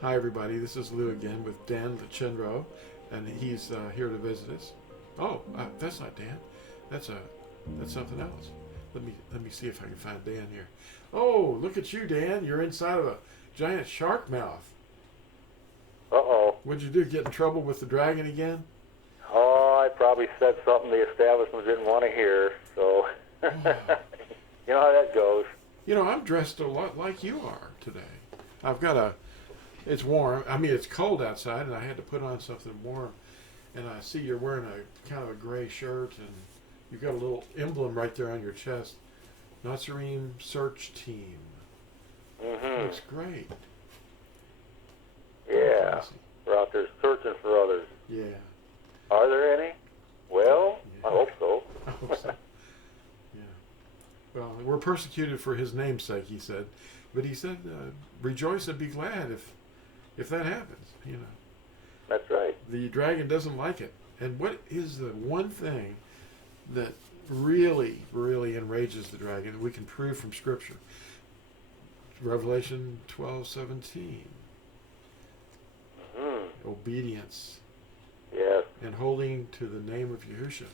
Hi, everybody. This is Lew again with Dan Lachendro, and he's here to visit us. Oh, that's not Dan. That's something else. Let me see if I can find Dan here. Oh, look at you, Dan. You're inside of a giant shark mouth. Uh-oh. What'd you do? Get in trouble with the dragon again? Oh, I probably said something the establishment didn't want to hear, so Oh. you know how that goes. You know, I'm dressed a lot like you are today. I've got it's warm. I mean, it's cold outside, and I had to put on something warm. And I see you're wearing a kind of a gray shirt, and you've got a little emblem right there on your chest. Natsarim Search Team. Mm-hmm. Looks great. Yeah. Classy. We're out there searching for others. Yeah. Are there any? Well, Yeah. I hope so. I hope so. Yeah. Well, we're persecuted for his name's sake, he said. But he said, rejoice and be glad if that happens, you know. That's right. The dragon doesn't like it. And what is the one thing that really, really enrages the dragon that we can prove from Scripture? Revelation 12:17. Mm-hmm. Obedience Yes. and holding to the name of YAHUSHA.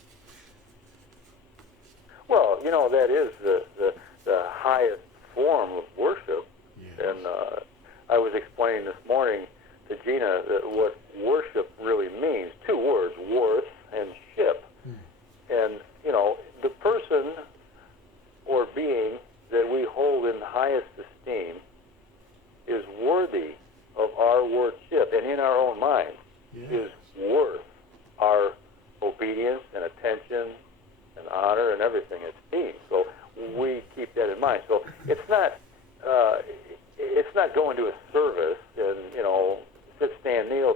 Well, you know, that is the highest form of worship. Yes. And I was explaining this morning to Gina that what worship really means. Two words, worth and ship. And, you know, the person or being that we hold in the highest esteem is worthy of our worship, and in our own mind Yes. is worth our obedience and attention and honor and everything esteem. So we keep that in mind. So it's not going to a service and, you know, sit, stand, kneel,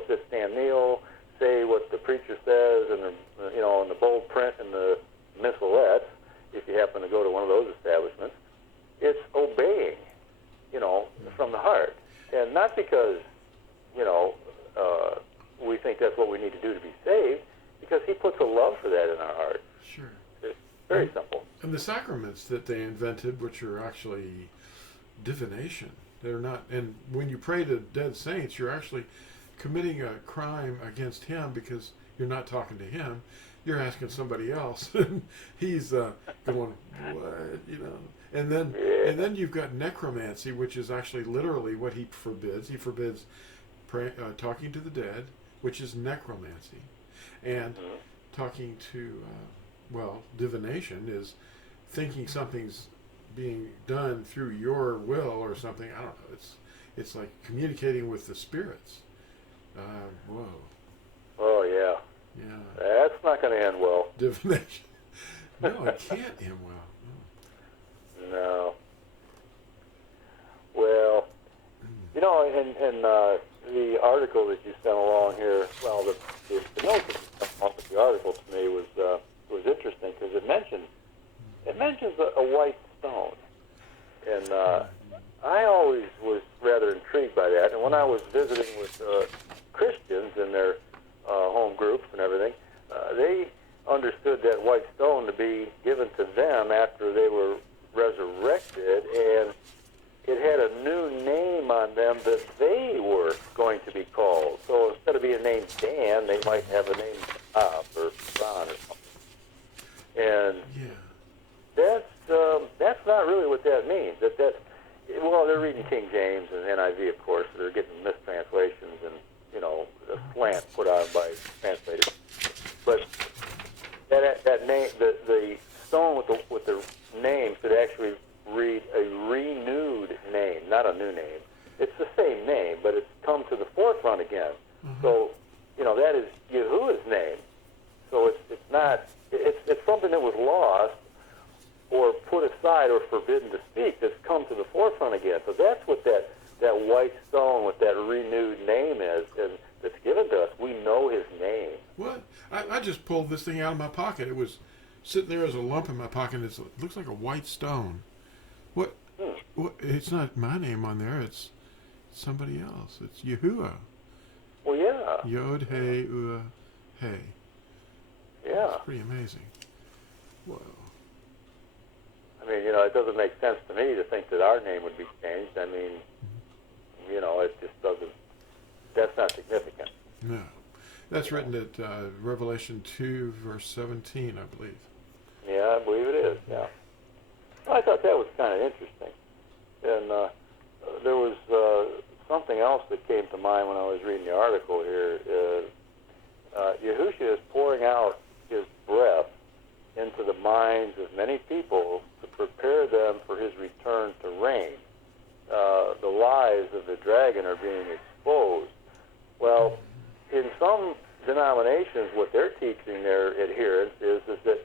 say what the preacher says, and you know, in the bold print and the missalettes, if you happen to go to one of those establishments. It's obeying, you know, from the heart, and not because, you know, we think that's what we need to do to be saved, because He puts a love for that in our heart. Sure. It's very simple. And the sacraments that they invented, which are actually divination, they're not. And when you pray to dead saints, you're actually committing a crime against Him, because you're not talking to Him. You're asking somebody else, and He's going, what, you know? And then you've got necromancy, which is actually literally what He forbids. He forbids talking to the dead, which is necromancy, and talking to divination is thinking something's being done through your will or something. I don't know. It's like communicating with the spirits. Whoa. Oh yeah. Yeah. That's not going to end well. Divination. No, it can't end well. No. Well, you know, in the article that you sent along here, well, the note that you sent along with the article to me was interesting, because it mentions a white stone, and I always was rather intrigued by that. And when I was visiting with Christians in their home groups and everything, they understood that white stone to be given to them after they were resurrected, and it had a new name on them that they were going to be called. So instead of being named Dan, they might have a name Bob or Ron or something. And that's not really what that means. Well, they're reading King James and NIV, of course. So they're getting mistranslations and, you know, a slant put on by translators. But that name, the stone with the name should actually read a renewed name, not a new name. It's the same name, but it's come to the forefront again. Mm-hmm. So, you know, that is Yahuwah's name. So it's not, it's something that was lost or put aside or forbidden to speak that's come to the forefront again. So that's what that white stone with that renewed name is, and that's given to us. We know His name. What? I just pulled this thing out of my pocket. It was sitting there as a lump in my pocket. It looks like a white stone. What? What? It's not my name on there. It's somebody else. It's Yahuwah. Well, yeah. Yod, Hey, Hey. Yeah. It's pretty amazing. Whoa. I mean, you know, it doesn't make sense to me to think that our name would be changed. I mean, you know, it just doesn't that's not significant. No. That's written at Revelation 2, verse 17, I believe. Yeah, I believe it is, yeah. I thought that was kind of interesting. And there was something else that came to mind when I was reading the article here. Yahusha is pouring out his breath into the minds of many people to prepare them for his return to reign. The lies of the dragon are being exposed. Well, in some denominations, what they're teaching their adherents is that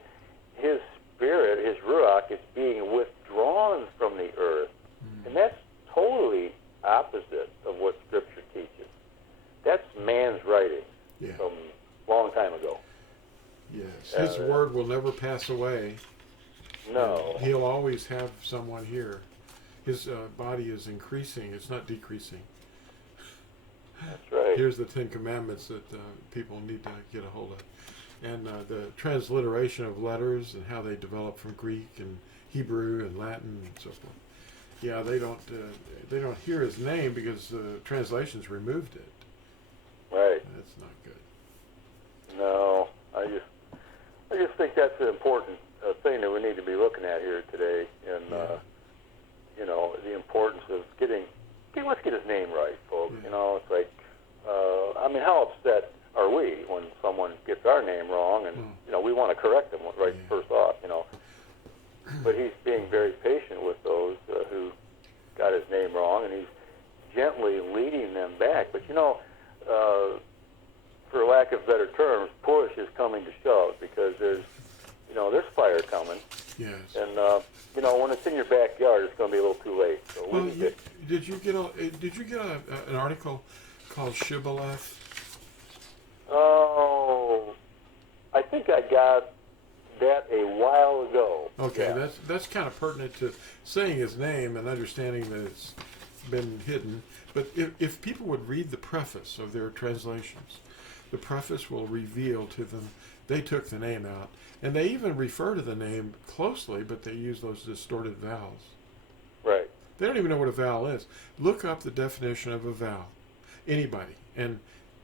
his spirit, his ruach, is being withdrawn from the earth. And that's totally opposite of what Scripture teaches. That's man's writing from a long time ago. Yes, his word will never pass away. No. He'll always have someone here. His body is increasing, it's not decreasing. That's right. Here's the 10 Commandments that people need to get a hold of. And the transliteration of letters and how they develop from Greek and Hebrew and Latin and so forth. Yeah, they don't hear his name because the translations removed it. Right. That's not good. No, I just think that's an important thing that we need to be looking at here today, and you know, the importance of let's get his name right, folks. Yeah. You know, it's like, I mean, how upset are we when someone gets our name wrong, and you know, we want to correct them right first off, you know. But he's being very patient with those who got his name wrong, and he's gently leading them back. But you know, for lack of better terms, push is coming to shove, because there's fire coming. Yes. And you know, when it's in your backyard, it's going to be a little too late. So well, did you get an article called Shibboleth? Oh, I think I got that a while ago. Okay, yeah. that's kind of pertinent to saying his name and understanding that it's been hidden. But if people would read the preface of their translations, the preface will reveal to them they took the name out. And they even refer to the name closely, but they use those distorted vowels. Right. They don't even know what a vowel is. Look up the definition of a vowel. Anybody. And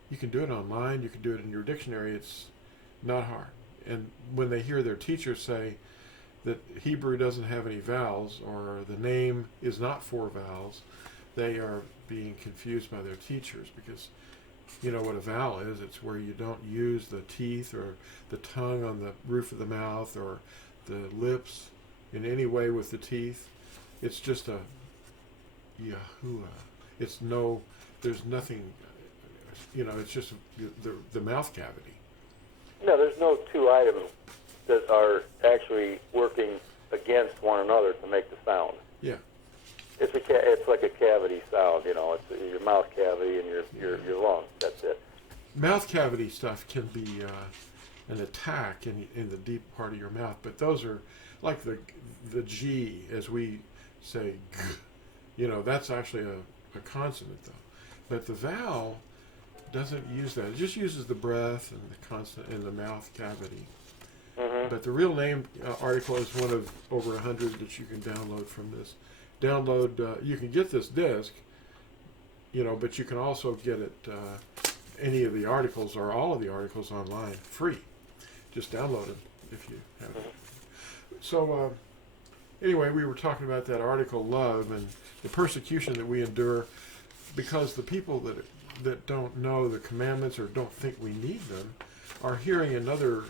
you can do it online. You can do it in your dictionary. It's not hard. And when they hear their teacher say that Hebrew doesn't have any vowels, or the name is not 4 vowels, they are being confused by their teachers, because you know what a vowel is. It's where you don't use the teeth or the tongue on the roof of the mouth or the lips in any way with the teeth. It's just a YAHUAH. There's nothing, you know, it's just the mouth cavity. No, there's no two items that are actually working against one another to make the sound. Yeah. It's like a cavity sound, you know. It's your mouth cavity and your lungs. That's it. Mouth cavity stuff can be an attack in the deep part of your mouth, but those are like the G, as we say, g. You know, that's actually a consonant, though. But the vowel doesn't use that. It just uses the breath and the consonant in the mouth cavity. Mm-hmm. But the real name article is one of over 100 that you can download from this. You can get this disc, you know, but you can also get it, any of the articles or all of the articles online, free. Just download them if you have it. So, anyway, we were talking about that article, Love, and the persecution that we endure because the people that don't know the commandments or don't think we need them are hearing another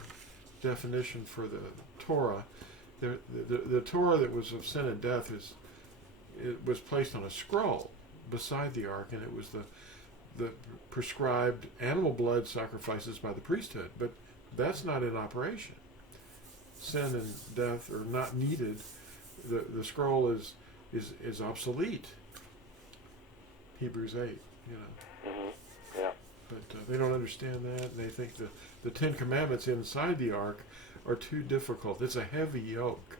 definition for the Torah. The Torah that was of sin and death it was placed on a scroll beside the ark, and it was the prescribed animal blood sacrifices by the priesthood. But that's not in operation. Sin and death are not needed. The scroll is obsolete. Hebrews 8, you know. Mm-hmm. Yeah. But they don't understand that. And they think the 10 Commandments inside the ark are too difficult. It's a heavy yoke.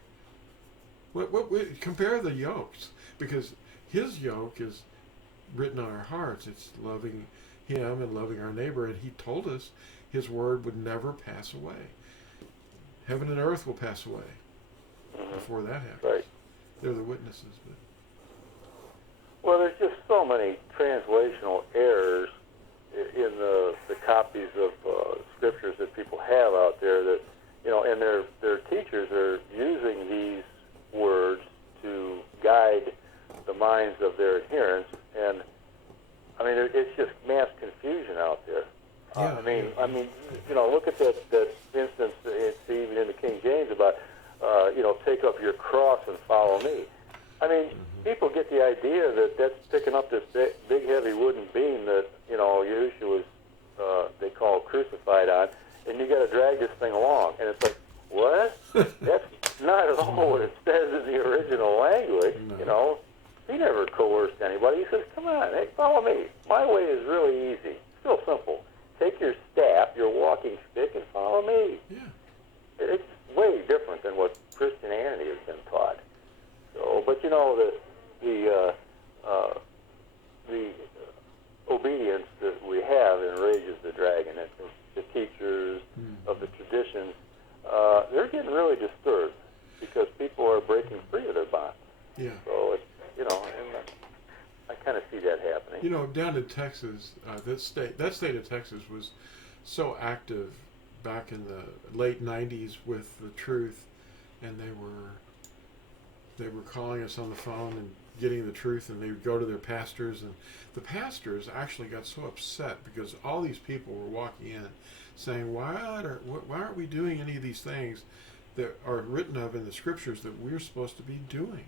Compare the yokes, because his yoke is written on our hearts. It's loving him and loving our neighbor, and he told us his word would never pass away. Heaven and earth will pass away before that happens. Right. They're the witnesses. But well, there's just so many translational errors in the copies of scriptures that people have out there that, and their teachers are using these words to guide the minds of their adherents, and I mean, it's just mass confusion out there. Yeah. I mean, look at that instance. It's even in the King James about, take up your cross and follow me. I mean, people get the idea that that's picking up this big heavy wooden beam that Yahushua was, they call crucified on, and you got to drag this thing along. And it's like, what? That's not at all what it says in the original language. No. He never coerced anybody. He says, come on, hey, follow me. My way is really easy. It's real simple. Take your staff, your walking stick, and follow me. Yeah. It's way different than what Christianity has been taught. So, but the obedience that we have enrages the dragon. And the teachers of the traditions, they're getting really disturbed because people are breaking free of their bonds. Yeah. So it's, and I kind of see that happening. Down in Texas, that state of Texas was so active back in the late '90s with the truth, and they were calling us on the phone and getting the truth, and they would go to their pastors, and the pastors actually got so upset because all these people were walking in saying, why aren't we doing any of these things that are written of in the scriptures that we're supposed to be doing?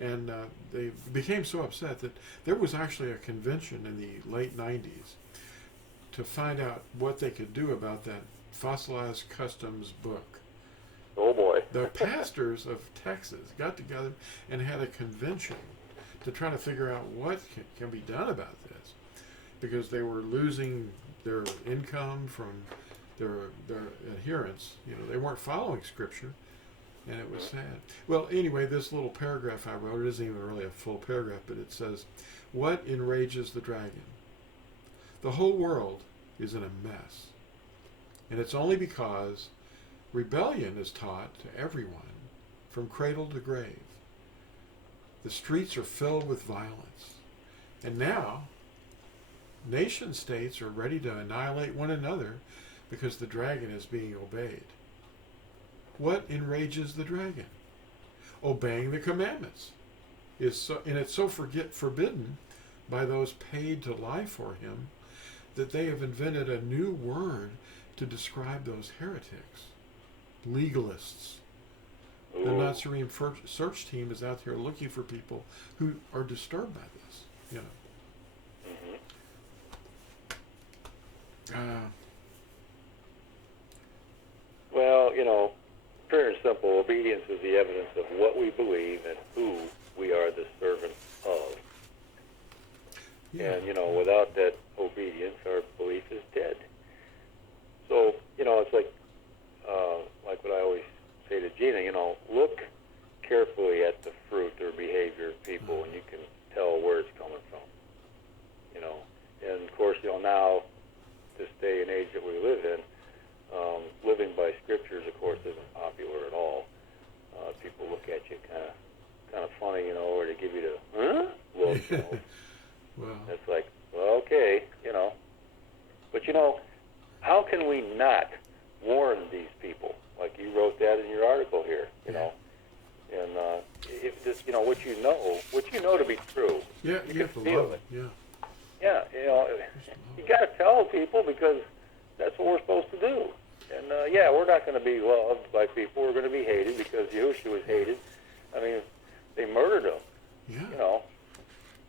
And they became so upset that there was actually a convention in the late '90s to find out what they could do about that fossilized customs book. Oh boy. The pastors of Texas got together and had a convention to try to figure out what can be done about this, because they were losing their income from their adherents. They weren't following scripture. And it was sad. Well, anyway, this little paragraph I wrote, it isn't even really a full paragraph, but it says, what enrages the dragon? The whole world is in a mess. And it's only because rebellion is taught to everyone from cradle to grave. The streets are filled with violence. And now, nation states are ready to annihilate one another because the dragon is being obeyed. What enrages the dragon? Obeying the commandments. It's so forbidden by those paid to lie for him that they have invented a new word to describe those heretics. Legalists. The Natsarim search team is out there looking for people who are disturbed by this. Well, pure and simple, obedience is the evidence of what we believe and who we are the servants of. Yeah. And, without that obedience, our belief is dead. So, it's like what I always say to Gina, look carefully at the fruit or behavior of people, and you can tell where it's coming from. And, of course, now, this day and age that we live in, living by scriptures, of course, isn't popular at all. People look at you kind of funny, or they give you the look. Well, it's like, well, okay, But how can we not warn these people? Like you wrote that in your article here, And if this, what you know to be true. Yeah, you have to love it. Yeah. Yeah, you got to tell people because that's what we're supposed to do. And we're not going to be loved by people. We're going to be hated because Yahushua was hated. I mean, they murdered him. Yeah.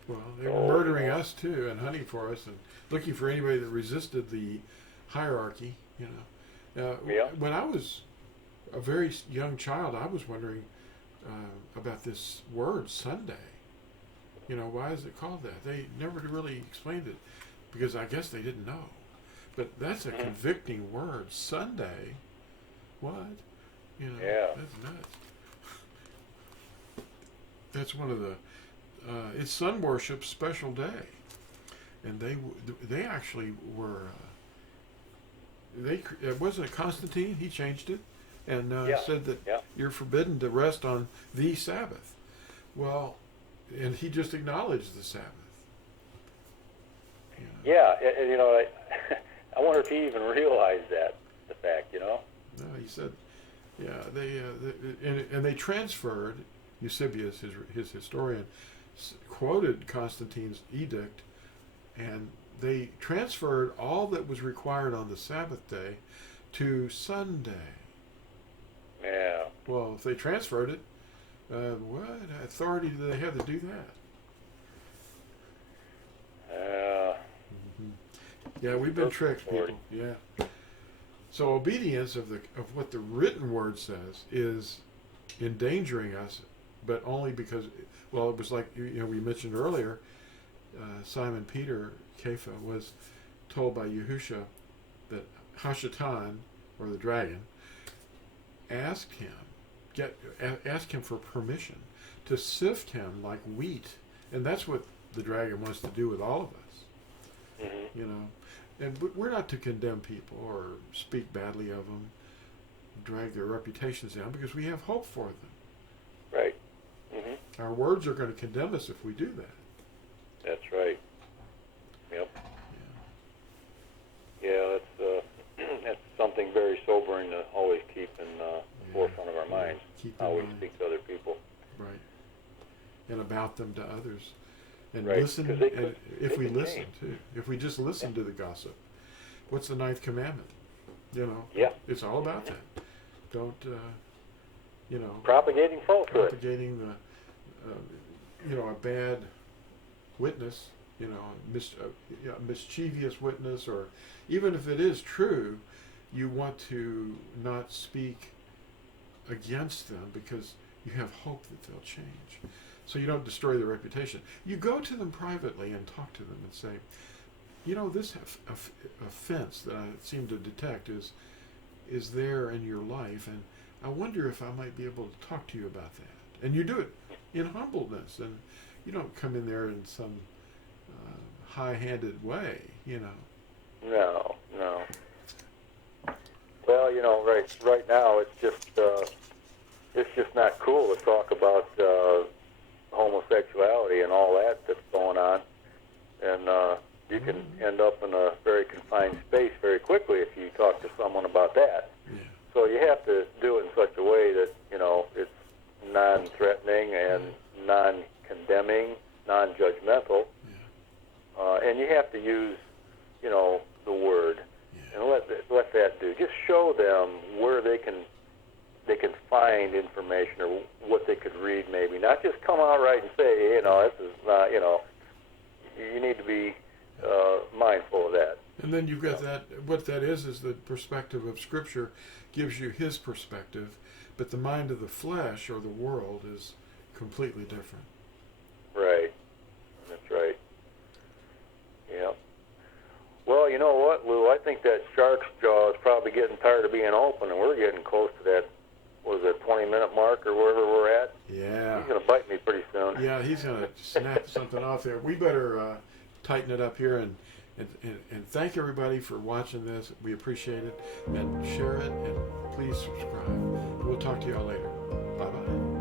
Well, they were murdering us too, and hunting for us, and looking for anybody that resisted the hierarchy. When I was a very young child, I was wondering about this word Sunday. Why is it called that? They never really explained it, because I guess they didn't know. But that's a convicting word. Sunday. What? That's nuts. That's one of the. It's sun worship's special day, and they actually were. It wasn't Constantine. He changed it, and said that you're forbidden to rest on the Sabbath. Well, and he just acknowledged the Sabbath. Yeah, and you know, I wonder if he even realized that, the fact, you know? No, he said, yeah, and they transferred, Eusebius, his historian, quoted Constantine's edict, and they transferred all that was required on the Sabbath day to Sunday. Yeah. Well, if they transferred it, what authority do they have to do that? Yeah, we've been tricked, people. Yeah. So obedience of what the written word says is endangering us, but only because, well, it was like we mentioned earlier. Simon Peter, Kepha, was told by Yahusha that Hashatan, or the dragon, asked him for permission to sift him like wheat, and that's what the dragon wants to do with all of us. Mm-hmm. You know, and we're not to condemn people or speak badly of them, drag their reputations down, because we have hope for them. Right. Mm-hmm. Our words are going to condemn us if we do that. That's right. Yep. Yeah, that's something very sobering to always keep in the forefront of our minds. How we speak to other people. Right. And about them to others. And right. listen, and if we listen too. If we just listen to the gossip. What's the 9th commandment? You know? Yeah. It's all about that. Don't, propagating falsehood. Propagating the, a bad witness, mischievous witness, or even if it is true, you want to not speak against them because you have hope that they'll change. So you don't destroy their reputation. You go to them privately and talk to them and say, this offense that I seem to detect is there in your life, and I wonder if I might be able to talk to you about that. And you do it in humbleness, and you don't come in there in some high-handed way, No. Well, right now it's just not cool to talk about homosexuality and all that's going on, and you can end up in a very confined space very quickly if you talk to someone about that. Yeah. So you have to do it in such a way that it's non-threatening and non-condemning, non-judgmental, and you have to use the word, and let that do. Just show them where they can find information or what they could read, maybe. Not just come out right and say, this is not, you need to be mindful of that. And then you've got that, what that is the perspective of Scripture gives you his perspective, but the mind of the flesh or the world is completely different. Right. That's right. Yeah. Well, you know what, Lou? I think that shark's jaw is probably getting tired of being open, and we're getting close to that, 20-minute mark or wherever we're at? Yeah. He's going to bite me pretty soon. Yeah, he's going to snap something off there. We better tighten it up here and thank everybody for watching this. We appreciate it. And share it, and please subscribe. We'll talk to you all later. Bye-bye.